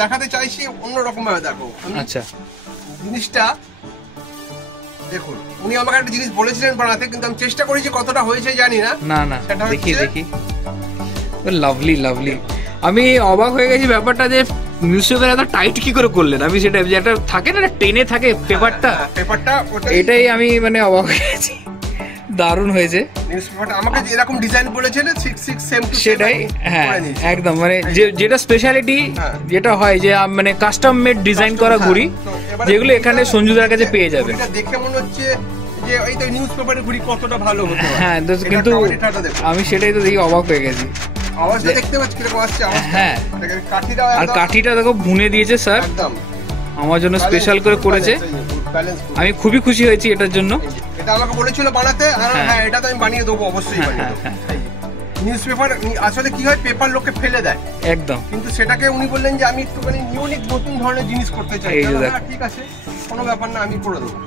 দেখাতে চাইছি অন্যরকম ভাবে। দেখো আচ্ছা, জিনিসটা দেখুন, উনি আমাকে একটা জিনিস বলেছিলেন বানাতে, কিন্তু আমি চেষ্টা করেছি, কতটা হয়েছে জানি না। না না, দেখি দেখি, লাভলি লাভলি। আমি অবাক হয়ে গেছি ব্যাপারটা যে নিউজপেপার এত টাইট কি করে করলেন। আমি সেটা যেটা থাকে না, টেনে থাকে পেপারটা, এটাই আমি মানে অবাক হয়ে গেছি। দারুণ হয়েছে নিউজপেপারটা। আমাকে এরকম ডিজাইন বলেছিলেন, 6 সেম টু সেটাই। হ্যাঁ একদম, মানে যেটা স্পেশালিটি যেটা হয় যে মানে কাস্টম মেড ডিজাইন করা ঘুড়ি, যেগুলো এখানে সঞ্জুদার কাছে পেয়ে যাবে। দেখে মনে হচ্ছে যে এই তো নিউজপেপারের ঘুড়ি কতটা ভালো হতে পারে। হ্যাঁ, কিন্তু আমি সেটাই তো দেখি অবাক হয়ে গেছি। আওয়াজটা দেখতে পাচ্ছি কিরকম আসছে আওয়াজ। হ্যাঁ, কাঠিটা আর কাঠিটা দেখো বুনে দিয়েছে স্যার, একদম আমার জন্য স্পেশাল করে করেছে। আমি খুবই খুশি হয়েছি এটার জন্য। এটা আমাকে বলেছিল বানাতে, আর হ্যাঁ এটা তো আমি বানিয়ে দেবো, অবশ্যই বানিয়ে দেবো। নিউজপেপার আসলে কি হয়, পেপার লোকে ফেলে দেয় একদম, কিন্তু সেটাকে উনি বললেন যে আমি একটুখানি ইউনিক নতুন ধরনের জিনিস করতে চাই। ঠিক আছে, কোনো ব্যাপার না, আমি করে দেবো।